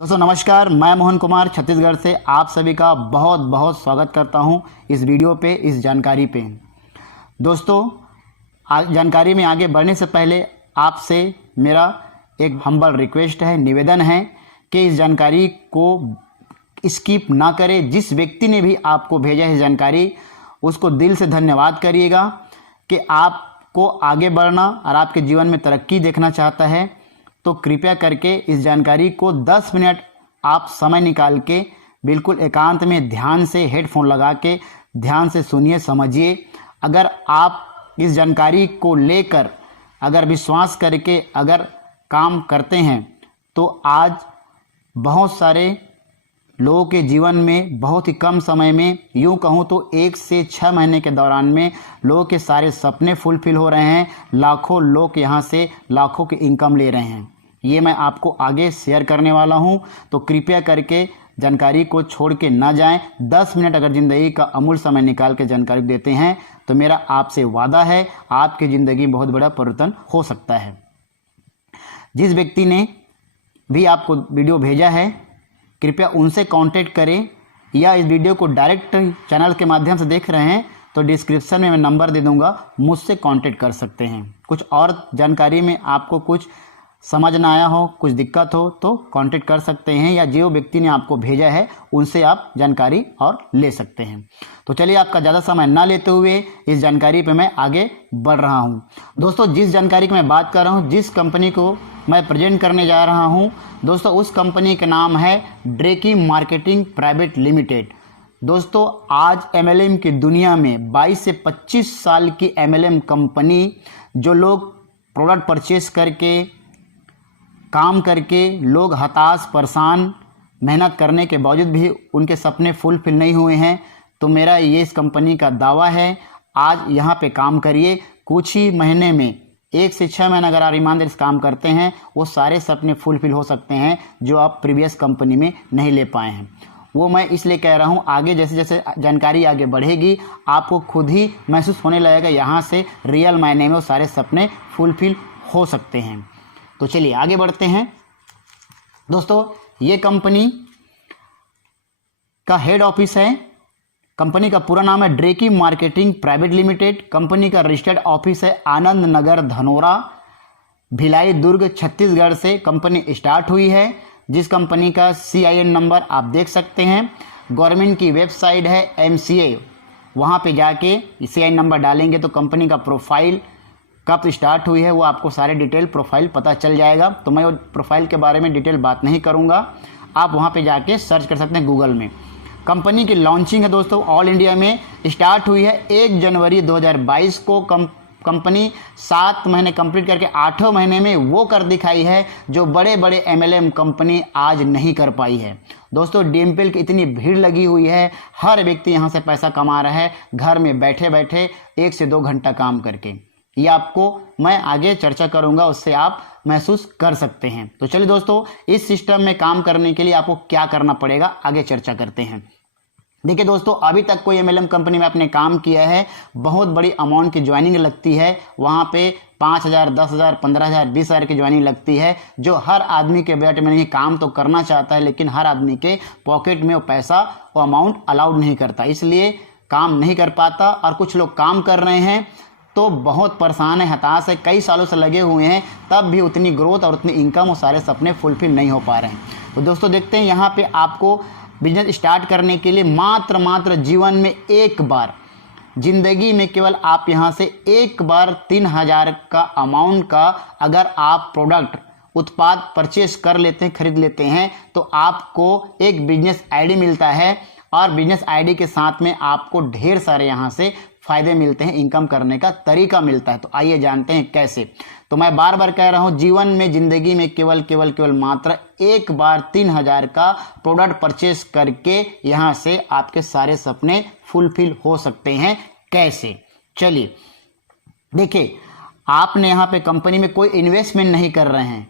दोस्तों नमस्कार, मैं मोहन कुमार छत्तीसगढ़ से आप सभी का बहुत बहुत स्वागत करता हूं इस वीडियो पे, इस जानकारी पे। दोस्तों जानकारी में आगे बढ़ने से पहले आपसे मेरा एक हम्बल रिक्वेस्ट है, निवेदन है कि इस जानकारी को स्किप ना करें। जिस व्यक्ति ने भी आपको भेजा है जानकारी, उसको दिल से धन्यवाद करिएगा कि आपको आगे बढ़ना और आपके जीवन में तरक्की देखना चाहता है। तो कृपया करके इस जानकारी को 10 मिनट आप समय निकाल के बिल्कुल एकांत में ध्यान से हेडफोन लगा के ध्यान से सुनिए, समझिए। अगर आप इस जानकारी को लेकर अगर विश्वास करके अगर काम करते हैं तो आज बहुत सारे लोगों के जीवन में बहुत ही कम समय में, यूँ कहूँ तो 1 से 6 महीने के दौरान में लोगों के सारे सपने फुलफिल हो रहे हैं। लाखों लोग यहाँ से लाखों की इनकम ले रहे हैं। ये मैं आपको आगे शेयर करने वाला हूँ, तो कृपया करके जानकारी को छोड़ के ना जाएं। 10 मिनट अगर ज़िंदगी का अमूल्य समय निकाल के जानकारी देते हैं तो मेरा आपसे वादा है आपकी ज़िंदगी में बहुत बड़ा परिवर्तन हो सकता है। जिस व्यक्ति ने भी आपको वीडियो भेजा है, कृपया उनसे कांटेक्ट करें, या इस वीडियो को डायरेक्ट चैनल के माध्यम से देख रहे हैं तो डिस्क्रिप्शन में मैं नंबर दे दूंगा, मुझसे कांटेक्ट कर सकते हैं। कुछ और जानकारी में आपको कुछ समझ ना आया हो, कुछ दिक्कत हो तो कांटेक्ट कर सकते हैं, या जो व्यक्ति ने आपको भेजा है उनसे आप जानकारी और ले सकते हैं। तो चलिए आपका ज़्यादा समय ना लेते हुए इस जानकारी पे मैं आगे बढ़ रहा हूँ। दोस्तों जिस जानकारी की मैं बात कर रहा हूँ, जिस कंपनी को मैं प्रेजेंट करने जा रहा हूँ दोस्तों, उस कंपनी का नाम है ड्रेकी मार्केटिंग प्राइवेट लिमिटेड। दोस्तों आज MLM की दुनिया में 22 से 25 साल की MLM कंपनी, जो लोग प्रोडक्ट परचेस करके काम करके लोग हताश परेशान मेहनत करने के बावजूद भी उनके सपने फुलफिल नहीं हुए हैं, तो मेरा ये इस कंपनी का दावा है। आज यहाँ पे काम करिए, कुछ ही महीने में 1 से 6 महीने अगर आप ईमानदारी से काम करते हैं, वो सारे सपने फुलफिल हो सकते हैं जो आप प्रीवियस कंपनी में नहीं ले पाए हैं। वो मैं इसलिए कह रहा हूँ, आगे जैसे जैसे जानकारी आगे बढ़ेगी आपको खुद ही महसूस होने लगेगा यहाँ से रियल मायने में वो सारे सपने फुलफिल हो सकते हैं। तो चलिए आगे बढ़ते हैं। दोस्तों ये कंपनी का हेड ऑफिस है, कंपनी का पूरा नाम है ड्रेकी मार्केटिंग प्राइवेट लिमिटेड। कंपनी का रजिस्टर्ड ऑफिस है आनंद नगर धनोरा, भिलाई, दुर्ग, छत्तीसगढ़ से कंपनी स्टार्ट हुई है। जिस कंपनी का CIN नंबर आप देख सकते हैं। गवर्नमेंट की वेबसाइट है MCA, वहाँ पे जाके CIN नंबर डालेंगे तो कंपनी का प्रोफाइल कब स्टार्ट हुई है वो आपको सारे डिटेल प्रोफाइल पता चल जाएगा। तो मैं वो प्रोफाइल के बारे में डिटेल बात नहीं करूँगा, आप वहाँ पे जाके सर्च कर सकते हैं गूगल में। कंपनी की लॉन्चिंग है दोस्तों ऑल इंडिया में स्टार्ट हुई है 1 जनवरी 2022 को। कंपनी 7 महीने कंप्लीट करके 8वें महीने में वो कर दिखाई है जो बड़े बड़े MLM कंपनी आज नहीं कर पाई है। दोस्तों DMPL की इतनी भीड़ लगी हुई है, हर व्यक्ति यहाँ से पैसा कमा रहा है घर में बैठे बैठे 1 से 2 घंटा काम करके। ये आपको मैं आगे चर्चा करूंगा, उससे आप महसूस कर सकते हैं। तो चलिए दोस्तों, इस सिस्टम में काम करने के लिए आपको क्या करना पड़ेगा आगे चर्चा करते हैं। देखिए दोस्तों, अभी तक कोई MLM कंपनी में आपने काम किया है, बहुत बड़ी अमाउंट की ज्वाइनिंग लगती है। वहाँ पे 5,000, 10,000, 15,000, 20,000 की ज्वाइनिंग लगती है, जो हर आदमी के बजट में नहीं। काम तो करना चाहता है लेकिन हर आदमी के पॉकेट में वो पैसा, वो अमाउंट अलाउड नहीं करता, इसलिए काम नहीं कर पाता। और कुछ लोग काम कर रहे हैं तो बहुत परेशान है, हताश है, कई सालों से लगे हुए हैं, तब भी उतनी ग्रोथ और उतनी इनकम, वो सारे सपने फुलफिल नहीं हो पा रहे हैं। तो दोस्तों देखते हैं यहाँ पे आपको बिजनेस स्टार्ट करने के लिए मात्र जीवन में एक बार, जिंदगी में केवल आप यहाँ से एक बार 3,000 का अमाउंट का अगर आप प्रोडक्ट उत्पाद परचेस कर लेते हैं, खरीद लेते हैं, तो आपको एक बिजनेस ID मिलता है। और बिजनेस ID के साथ में आपको ढेर सारे यहाँ से फायदे मिलते हैं, इनकम करने का तरीका मिलता है। तो आइए जानते हैं कैसे। तो मैं बार बार कह रहा हूं, जीवन में जिंदगी में केवल मात्र एक बार 3,000 का प्रोडक्ट परचेस करके यहां से आपके सारे सपने फुलफिल हो सकते हैं। कैसे? चलिए देखिए, आपने यहां पे कंपनी में कोई इन्वेस्टमेंट नहीं कर रहे हैं,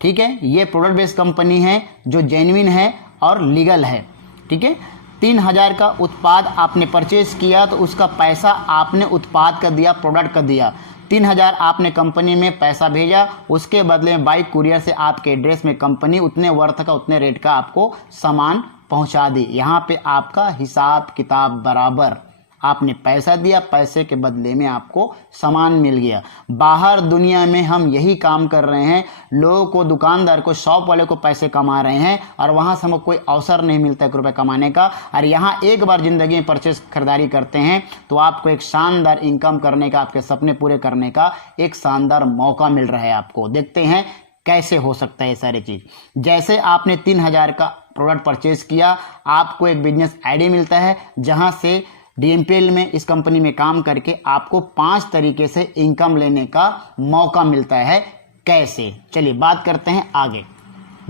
ठीक है। ये प्रोडक्ट बेस्ड कंपनी है जो जेन्युइन है और लीगल है, ठीक है। 3,000 का उत्पाद आपने परचेज किया तो उसका पैसा आपने उत्पाद का दिया, प्रोडक्ट का दिया। 3,000 आपने कंपनी में पैसा भेजा, उसके बदले में बाई कुरियर से आपके एड्रेस में कंपनी उतने वर्थ का उतने रेट का आपको सामान पहुंचा दी। यहाँ पे आपका हिसाब किताब बराबर, आपने पैसा दिया, पैसे के बदले में आपको सामान मिल गया। बाहर दुनिया में हम यही काम कर रहे हैं, लोगों को, दुकानदार को, शॉप वाले को पैसे कमा रहे हैं और वहां से हमको कोई अवसर नहीं मिलता 1 रुपये कमाने का। और यहाँ एक बार जिंदगी में परचेस खरीदारी करते हैं तो आपको एक शानदार इनकम करने का, आपके सपने पूरे करने का एक शानदार मौका मिल रहा है आपको। देखते हैं कैसे हो सकता है ये सारी चीज। जैसे आपने 3,000 का प्रोडक्ट परचेज किया, आपको एक बिजनेस आईडी मिलता है जहां से DMPL में इस कंपनी में काम करके आपको 5 तरीके से इनकम लेने का मौका मिलता है। कैसे, चलिए बात करते हैं आगे।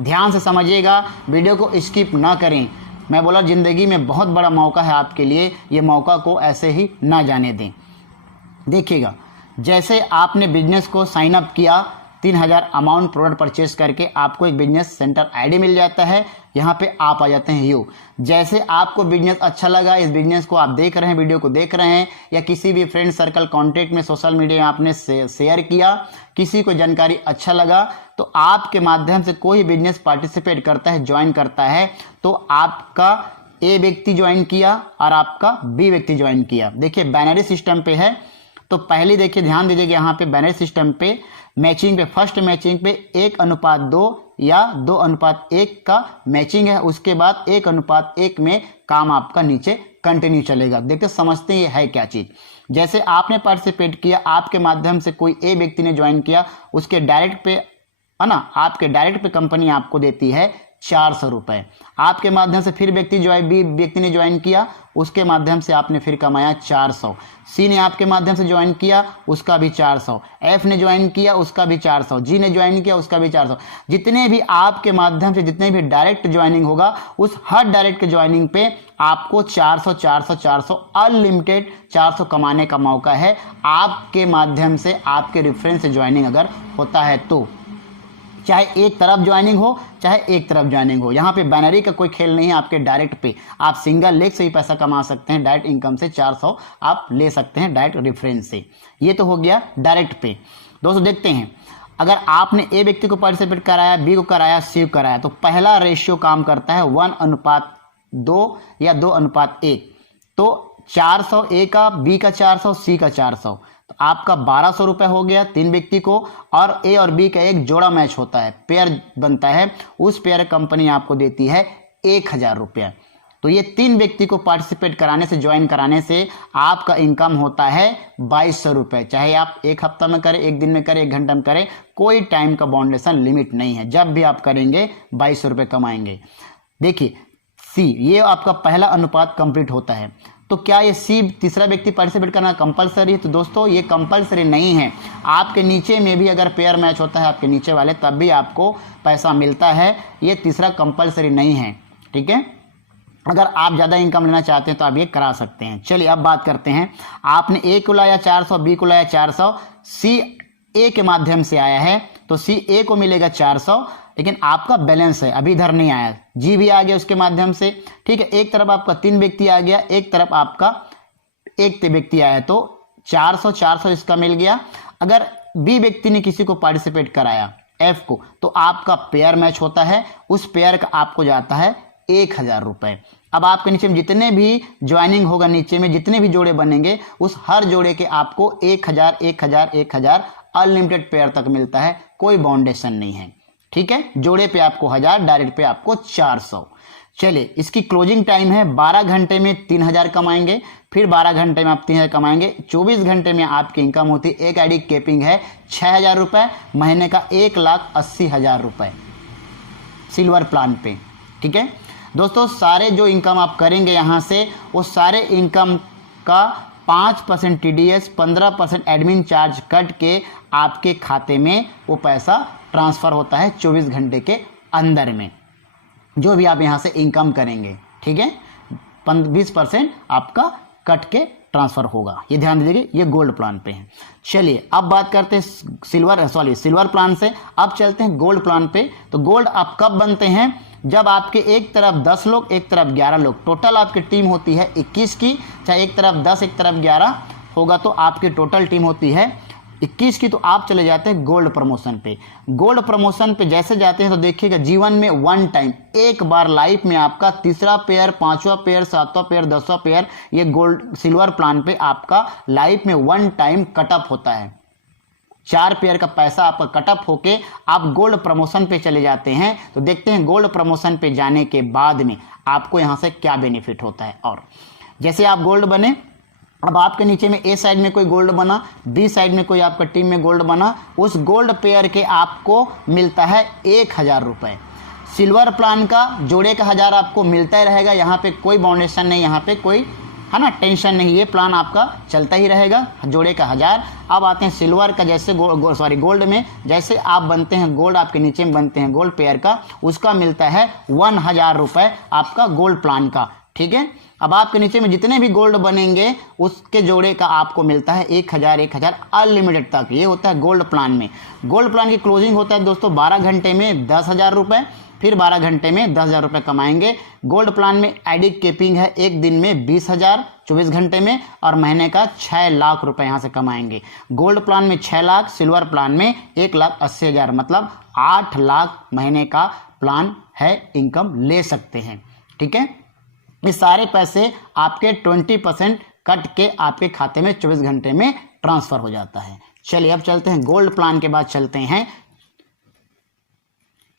ध्यान से समझिएगा, वीडियो को स्किप ना करें। मैं बोला जिंदगी में बहुत बड़ा मौका है आपके लिए, ये मौका को ऐसे ही ना जाने दें। देखिएगा, जैसे आपने बिजनेस को साइन अप किया, 3,000 अमाउंट प्रोडक्ट परचेस करके आपको एक बिजनेस सेंटर आईडी मिल जाता है। यहाँ पे आप आ जाते हैं जैसे आपको बिजनेस अच्छा लगा, इस बिजनेस को आप देख रहे हैं, वीडियो को देख रहे हैं, या किसी भी फ्रेंड सर्कल कॉन्टेक्ट में सोशल मीडिया में आपने शेयर किया, किसी को जानकारी अच्छा लगा, तो आपके माध्यम से कोई बिजनेस पार्टिसिपेट करता है, ज्वाइन करता है, तो आपका ए व्यक्ति ज्वाइन किया और आपका बी व्यक्ति ज्वाइन किया। देखिए बाइनरी सिस्टम पे है, तो पहले देखिए ध्यान दीजिएगा, यहाँ पे बाइनरी सिस्टम पे मैचिंग पे, फर्स्ट मैचिंग पे 1:2 या 2:1 का मैचिंग है, उसके बाद 1:1 में काम आपका नीचे कंटिन्यू चलेगा। देखते समझते हैं ये है क्या चीज। जैसे आपने पार्टिसिपेट किया, आपके माध्यम से कोई ए व्यक्ति ने ज्वाइन किया, उसके डायरेक्ट पे है ना, आपके डायरेक्ट पे कंपनी आपको देती है 400 रुपए। आपके माध्यम से फिर बी व्यक्ति ने ज्वाइन किया, उसके माध्यम से आपने फिर कमाया 400। सी ने आपके माध्यम से ज्वाइन किया, उसका भी 400। एफ ने ज्वाइन किया, उसका भी 400। जी ने ज्वाइन किया, उसका भी 400। जितने भी आपके माध्यम से जितने भी डायरेक्ट ज्वाइनिंग होगा, उस हर डायरेक्ट के ज्वाइनिंग पे आपको 400 अनलिमिटेड 400 कमाने का मौका है। आपके माध्यम से, आपके रेफरेंस से ज्वाइनिंग अगर होता है तो, चाहे एक तरफ ज्वाइनिंग हो चाहे एक तरफ ज्वाइनिंग हो, यहाँ पे बाइनरी का कोई खेल नहीं है। आपके डायरेक्ट पे आप सिंगल लेग से ही पैसा कमा सकते हैं, डायरेक्ट इनकम से 400 आप ले सकते हैं डायरेक्ट रेफरेंस से। ये तो हो गया डायरेक्ट पे। दोस्तों देखते हैं, अगर आपने ए व्यक्ति को पार्टिसिपेट कराया, बी को कराया, सी को कराया, तो पहला रेशियो काम करता है 1:2 या 2:1। तो 400 ए का, बी का 400, सी का 400, तो आपका 1200 रुपए हो गया 3 व्यक्ति को। और ए और बी का एक जोड़ा मैच होता है, पेयर बनता है, उस पेयर कंपनी आपको देती है 1,000 रुपया। तो ये 3 व्यक्ति को पार्टिसिपेट कराने से, ज्वाइन कराने से आपका इनकम होता है 2200 रुपये। चाहे आप एक हफ्ता में करें, एक दिन में करें, 1 घंटा में करें, कोई टाइम का बाउंडेशन लिमिट नहीं है, जब भी आप करेंगे 2200 रुपये कमाएंगे। देखिए सी, ये आपका पहला अनुपात कंप्लीट होता है। तो क्या ये सी तीसरा व्यक्ति पार्टिसिपेट करना कंपलसरी है? तो दोस्तों ये कंपलसरी नहीं है। आपके नीचे में भी अगर पेयर मैच होता है आपके नीचे वाले, तब भी आपको पैसा मिलता है। ये तीसरा कंपलसरी नहीं है, ठीक है। अगर आप ज़्यादा इनकम लेना चाहते हैं तो आप ये करा सकते हैं। चलिए अब बात करते हैं, आपने ए को लाया 400, बी को लाया 400, सी ए के माध्यम से आया है, तो सी ए को मिलेगा 400, लेकिन आपका बैलेंस है, अभी इधर नहीं आया। जी भी आ गया उसके माध्यम से, ठीक है। एक तरफ आपका 3 व्यक्ति आ गया, एक तरफ आपका एक व्यक्ति आया, तो 400 इसका मिल गया। अगर बी व्यक्ति ने किसी को पार्टिसिपेट कराया, एफ को, तो आपका पेयर मैच होता है, उस पेयर का आपको जाता है 1,000 रुपए। अब आपके नीचे में जितने भी ज्वाइनिंग होगा, नीचे में जितने भी जोड़े बनेंगे, उस हर जोड़े के आपको 1,000 अनलिमिटेड पेयर तक मिलता है, कोई बाउंडेशन नहीं है, ठीक है। जोड़े पे आपको 1000, डायरेक्ट पे आपको 400। चलिए इसकी क्लोजिंग टाइम है 12 घंटे में 3,000 कमाएंगे, फिर 12 घंटे में आप 3,000 कमाएंगे, 24 घंटे में आपकी इनकम होती है। एक आईडी कैपिंग है 6,000 रुपए, महीने का 1,80,000 रुपए सिल्वर प्लान पे, ठीक है। दोस्तों सारे जो इनकम आप करेंगे यहाँ से, वो सारे इनकम का 5% TDS, 15% एडमिन चार्ज कट के आपके खाते में वो पैसा ट्रांसफ़र होता है 24 घंटे के अंदर में, जो भी आप यहाँ से इनकम करेंगे, ठीक है। 20% आपका कट के ट्रांसफ़र होगा, ये ध्यान दीजिए। ये गोल्ड प्लान पे है। चलिए अब बात करते हैं सिल्वर प्लान से, अब चलते हैं गोल्ड प्लान पे। तो गोल्ड आप कब बनते हैं? जब आपके एक तरफ 10 लोग, एक तरफ 11 लोग, टोटल आपकी टीम होती है 21 की, चाहे एक तरफ 10 एक तरफ 11 होगा, तो आपकी टोटल टीम होती है 21 की तो आप चले जाते हैं गोल्ड प्रमोशन पे। गोल्ड प्रमोशन पे जैसे जाते हैं तो देखिएगा जीवन में वन टाइम एक बार लाइफ में आपका तीसरा पेयर, पांचवा पेयर, सातवां पेयर, 10वां पेयर ये गोल्ड सिल्वर प्लान पे आपका लाइफ में वन टाइम कटअप होता है। 4 पेयर का पैसा आपका कटअप होके आप गोल्ड प्रमोशन पे चले जाते हैं। तो देखते हैं गोल्ड प्रमोशन पे जाने के बाद में आपको यहाँ से क्या बेनिफिट होता है। और जैसे आप गोल्ड बने, अब आपके नीचे में ए साइड में कोई गोल्ड बना, बी साइड में कोई आपका टीम में गोल्ड बना, उस गोल्ड पेयर के आपको मिलता है 1000 रुपये। सिल्वर प्लान का जोड़े का 1000 आपको मिलता ही रहेगा, यहाँ पे कोई बाउंडेशन नहीं, यहाँ पे कोई है ना टेंशन नहीं, ये प्लान आपका चलता ही रहेगा, जोड़े का 1000। अब आते हैं सिल्वर का, जैसे गोल्ड में जैसे आप बनते हैं गोल्ड, आपके नीचे में बनते हैं गोल्ड पेयर का, उसका मिलता है 1000 रुपये आपका गोल्ड प्लान का। ठीक है, अब आपके नीचे में जितने भी गोल्ड बनेंगे उसके जोड़े का आपको मिलता है 1000 अनलिमिटेड तक। ये होता है गोल्ड प्लान में। गोल्ड प्लान की क्लोजिंग होता है दोस्तों 12 घंटे में 10,000 रुपये, फिर 12 घंटे में 10,000 रुपये कमाएंगे। गोल्ड प्लान में आईडी कीपिंग है एक दिन में 20,000 24 घंटे में, और महीने का 6 लाख रुपए यहाँ से कमाएंगे। गोल्ड प्लान में 6 लाख, सिल्वर प्लान में 1,80,000, मतलब 8 लाख महीने का प्लान है, इनकम ले सकते हैं। ठीक है, ये सारे पैसे आपके 20% कट के आपके खाते में 24 घंटे में ट्रांसफर हो जाता है। चलिए अब चलते हैं गोल्ड प्लान के बाद चलते हैं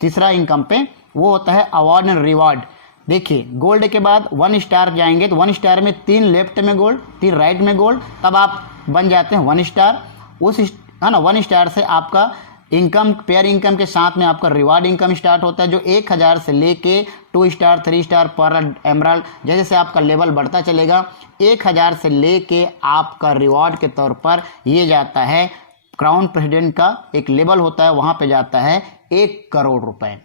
तीसरा इनकम पे, वो होता है अवार्ड एंड रिवार्ड। देखिए गोल्ड के बाद 1 स्टार जाएंगे तो 1 स्टार में 3 लेफ्ट में गोल्ड, 3 राइट में गोल्ड, तब आप बन जाते हैं 1 स्टार। उस है ना 1 स्टार से आपका इनकम, पेयर इनकम के साथ में आपका रिवार्ड इनकम स्टार्ट होता है, जो 1000 से लेके 2 स्टार, 3 स्टार, पर्ल, एमराल्ड, जैसे जैसे आपका लेवल बढ़ता चलेगा 1000 से लेके आपका रिवार्ड के तौर पर ये जाता है क्राउन प्रेसिडेंट का एक लेवल होता है, वहां पे जाता है 1 करोड़ रुपए।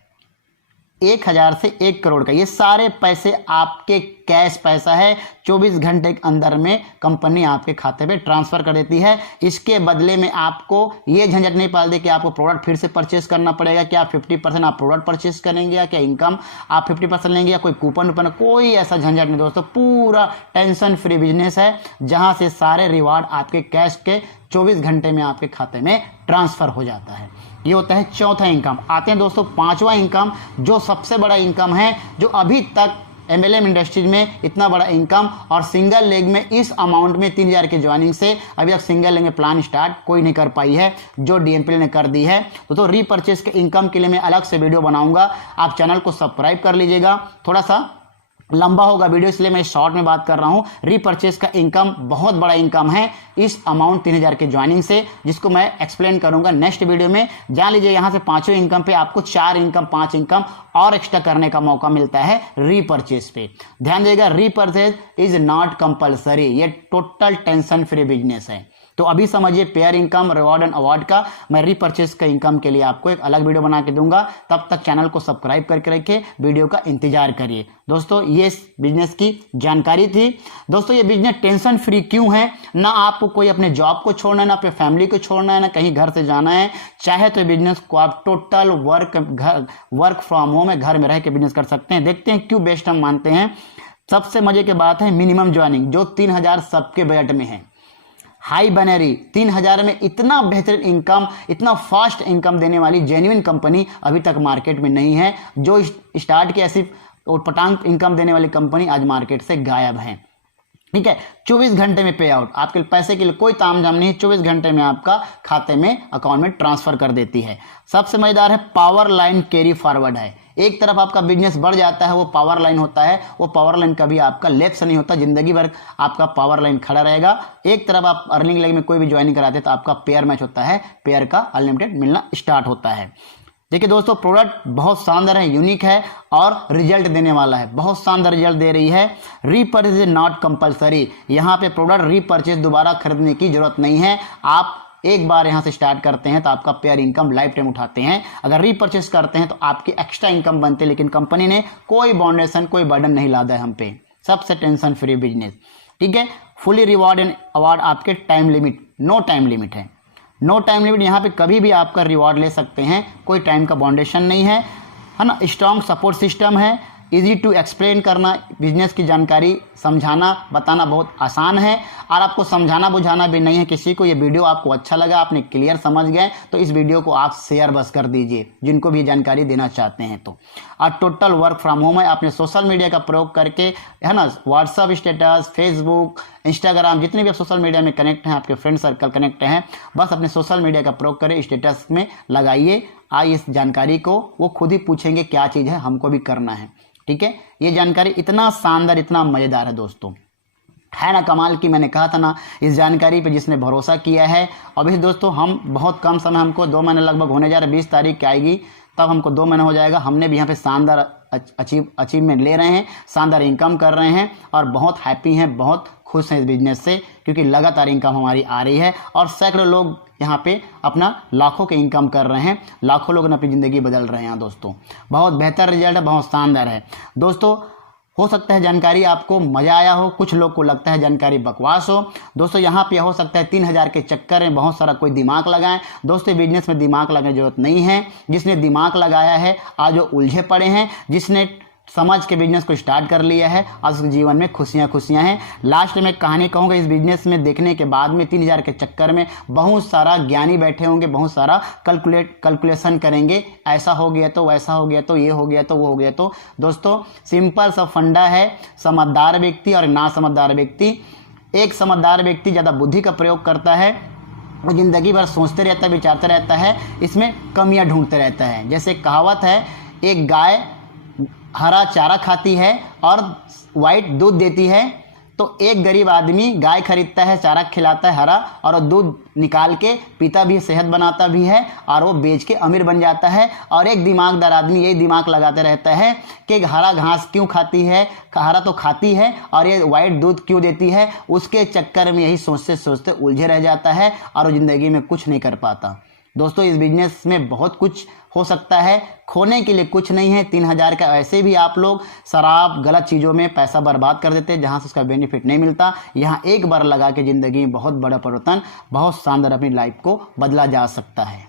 1000 से 1 करोड़ का ये सारे पैसे आपके कैश पैसा है, 24 घंटे के अंदर में कंपनी आपके खाते में ट्रांसफर कर देती है। इसके बदले में आपको ये झंझट नहीं पालते कि आपको प्रोडक्ट फिर से परचेस करना पड़ेगा, क्या 50% आप प्रोडक्ट परचेस करेंगे, या क्या इनकम आप 50% लेंगे, या कोई कूपन वूपन, कोई ऐसा झंझट नहीं दोस्तों। पूरा टेंशन फ्री बिजनेस है, जहां से सारे रिवार्ड आपके कैश के 24 घंटे में आपके खाते में ट्रांसफर हो जाता है। ये होता है चौथा इनकम। आते हैं दोस्तों पांचवा इनकम, जो सबसे बड़ा इनकम है, जो अभी तक MLM इंडस्ट्रीज में इतना बड़ा इनकम और सिंगल लेग में इस अमाउंट में 3000 की ज्वाइनिंग से अभी तक सिंगल लेग में प्लान स्टार्ट कोई नहीं कर पाई है, जो DNPL ने कर दी है। तो रीपर्चेस के इनकम के लिए मैं अलग से वीडियो बनाऊंगा, आप चैनल को सब्सक्राइब कर लीजिएगा। थोड़ा सा लंबा होगा वीडियो, इसलिए मैं शॉर्ट में बात कर रहा हूं। रीपर्चेस का इनकम बहुत बड़ा इनकम है इस अमाउंट 3000 की ज्वाइनिंग से, जिसको मैं एक्सप्लेन करूंगा नेक्स्ट वीडियो में। जान लीजिए यहां से पांचों इनकम पे आपको 4 इनकम 5 इनकम और एक्स्ट्रा करने का मौका मिलता है रीपर्चेस पे। ध्यान देगा, रीपर्चेस इज नॉट कंपल्सरी, ये टोटल टेंशन फ्री बिजनेस है। तो अभी समझिए pair income, reward and award का। मैं रीपर्चेस का इनकम के लिए आपको एक अलग वीडियो बना के दूंगा, तब तक चैनल को सब्सक्राइब करके रखिए, वीडियो का इंतजार करिए। दोस्तों ये बिजनेस की जानकारी थी। दोस्तों ये बिजनेस टेंशन फ्री क्यों है, ना आपको कोई अपने जॉब को छोड़ना है, ना अपने फैमिली को छोड़ना है, ना कहीं घर से जाना है। चाहे तो बिजनेस को आप टोटल वर्क फ्रॉम होम है, घर में रह के बिजनेस कर सकते हैं। देखते हैं क्यों बेस्ट हम मानते हैं। सबसे मजे की बात है मिनिमम ज्वाइनिंग, जो 3000 सबके बजट में है। हाई बाइनरी 3000 में इतना बेहतरीन इनकम, इतना फास्ट इनकम देने वाली जेन्युइन कंपनी अभी तक मार्केट में नहीं है। जो स्टार्ट की ऐसी पटांग इनकम देने वाली कंपनी आज मार्केट से गायब है। ठीक है, 24 घंटे में पे आउट, आपके पैसे के लिए कोई तामझाम नहीं, 24 घंटे में आपका खाते में अकाउंट में ट्रांसफर कर देती है। सबसे मजेदार है पावर लाइन कैरी फॉरवर्ड है। एक तरफ आपका बिजनेस बढ़ जाता है, वो पावर लाइन होता है, वो पावर लाइन कभी आपका लेफ्ट से नहीं होता, जिंदगी भर आपका पावर लाइन खड़ा रहेगा। एक तरफ आप अर्निंग लेग में कोई भी ज्वाइनिंग कराते हैं तो आपका पेयर मैच होता है, पेयर का अनलिमिटेड मिलना स्टार्ट होता है। देखिए दोस्तों प्रोडक्ट बहुत शानदार है, यूनिक है और रिजल्ट देने वाला है, बहुत शानदार रिजल्ट दे रही है। रीपर्चेज इज नॉट कंपलसरी, यहाँ पे प्रोडक्ट रीपर्चेज दोबारा खरीदने की जरूरत नहीं है। आप एक बार यहाँ से स्टार्ट करते हैं तो आपका पेयर इनकम लाइफ टाइम उठाते हैं। अगर रीपर्चेस करते हैं तो आपकी एक्स्ट्रा इनकम बनते हैं, लेकिन कंपनी ने कोई बाउंडेशन, कोई बर्डन नहीं लादा है हम पे। सबसे टेंशन फ्री बिजनेस। ठीक है, फुली रिवॉर्ड एंड अवार्ड आपके time limit, no time limit है, नो टाइम लिमिट। यहाँ पे कभी भी आपका रिवॉर्ड ले सकते हैं, कोई टाइम का बाउंडेशन नहीं है, है ना। स्ट्रॉन्ग सपोर्ट सिस्टम है, इजी टू एक्सप्लेन करना, बिजनेस की जानकारी समझाना बताना बहुत आसान है और आपको समझाना बुझाना भी नहीं है किसी को। ये वीडियो आपको अच्छा लगा, आपने क्लियर समझ गए तो इस वीडियो को आप शेयर बस कर दीजिए जिनको भी जानकारी देना चाहते हैं तो। और टोटल वर्क फ्रॉम होम है, आपने सोशल मीडिया का प्रयोग करके, है ना, व्हाट्सअप स्टेटस, फेसबुक, इंस्टाग्राम, जितने भी आप सोशल मीडिया में कनेक्ट हैं, आपके फ्रेंड सर्कल कनेक्ट हैं, बस अपने सोशल मीडिया का प्रयोग करें, स्टेटस में लगाइए। आइए इस जानकारी को वो खुद ही पूछेंगे क्या चीज़ है, हमको भी करना है। ठीक है, ये जानकारी इतना शानदार इतना मज़ेदार है दोस्तों, है ना कमाल की। मैंने कहा था ना, इस जानकारी पे जिसने भरोसा किया है। अभी दोस्तों हम बहुत कम समय, हमको 2 महीने लगभग होने जा रहे, 20 तारीख की आएगी तब हमको 2 महीने हो जाएगा। हमने भी यहाँ पे शानदार अचीवमेंट ले रहे हैं, शानदार इनकम कर रहे हैं और बहुत हैप्पी हैं, बहुत खुश हैं इस बिजनेस से, क्योंकि लगातार इनकम हमारी आ रही है और सैकड़ों लोग यहाँ पे अपना लाखों के इनकम कर रहे हैं, लाखों लोग अपनी ज़िंदगी बदल रहे हैं दोस्तों। बहुत बेहतर रिजल्ट है, बहुत शानदार है दोस्तों। हो सकता है जानकारी आपको मज़ा आया हो, कुछ लोग को लगता है जानकारी बकवास हो दोस्तों। यहाँ पे हो सकता है 3000 के चक्कर में बहुत सारा कोई दिमाग लगाएं दोस्तों। बिजनेस में दिमाग लगाने की जरूरत नहीं है। जिसने दिमाग लगाया है आज वो उलझे पड़े हैं, जिसने समझ के बिजनेस को स्टार्ट कर लिया है आज उसके जीवन में खुशियां हैं। लास्ट में कहानी कहूँगा, इस बिजनेस में देखने के बाद में 3000 के चक्कर में बहुत सारा ज्ञानी बैठे होंगे, बहुत सारा कैलकुलेशन करेंगे, ऐसा हो गया तो वैसा हो गया तो ये हो गया तो वो हो गया तो। दोस्तों सिंपल सा फंडा है, समझदार व्यक्ति और ना समझदार व्यक्ति। एक समझदार व्यक्ति ज़्यादा बुद्धि का प्रयोग करता है और ज़िंदगी भर सोचते रहता है, विचारते रहता है, इसमें कमियां ढूंढते रहता है। जैसे कहावत है, एक गाय हरा चारा खाती है और वाइट दूध देती है, तो एक गरीब आदमी गाय खरीदता है, चारा खिलाता है हरा, और दूध निकाल के पीता भी, सेहत बनाता भी है और वो बेच के अमीर बन जाता है। और एक दिमागदार आदमी यही दिमाग लगाते रहता है कि हरा घास क्यों खाती है, हरा तो खाती है और ये वाइट दूध क्यों देती है। उसके चक्कर में यही सोचते सोचते उलझे रह जाता है और वो ज़िंदगी में कुछ नहीं कर पाता। दोस्तों इस बिजनेस में बहुत कुछ हो सकता है, खोने के लिए कुछ नहीं है। 3000 का ऐसे भी आप लोग शराब, गलत चीज़ों में पैसा बर्बाद कर देते हैं जहां से उसका बेनिफिट नहीं मिलता। यहाँ एक बार लगा के ज़िंदगी में बहुत बड़ा परिवर्तन, बहुत शानदार अपनी लाइफ को बदला जा सकता है।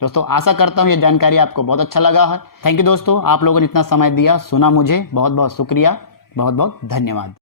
दोस्तों आशा करता हूँ ये जानकारी आपको बहुत अच्छा लगा है। थैंक यू दोस्तों, आप लोगों ने इतना समय दिया, सुना मुझे, बहुत बहुत शुक्रिया, बहुत बहुत धन्यवाद।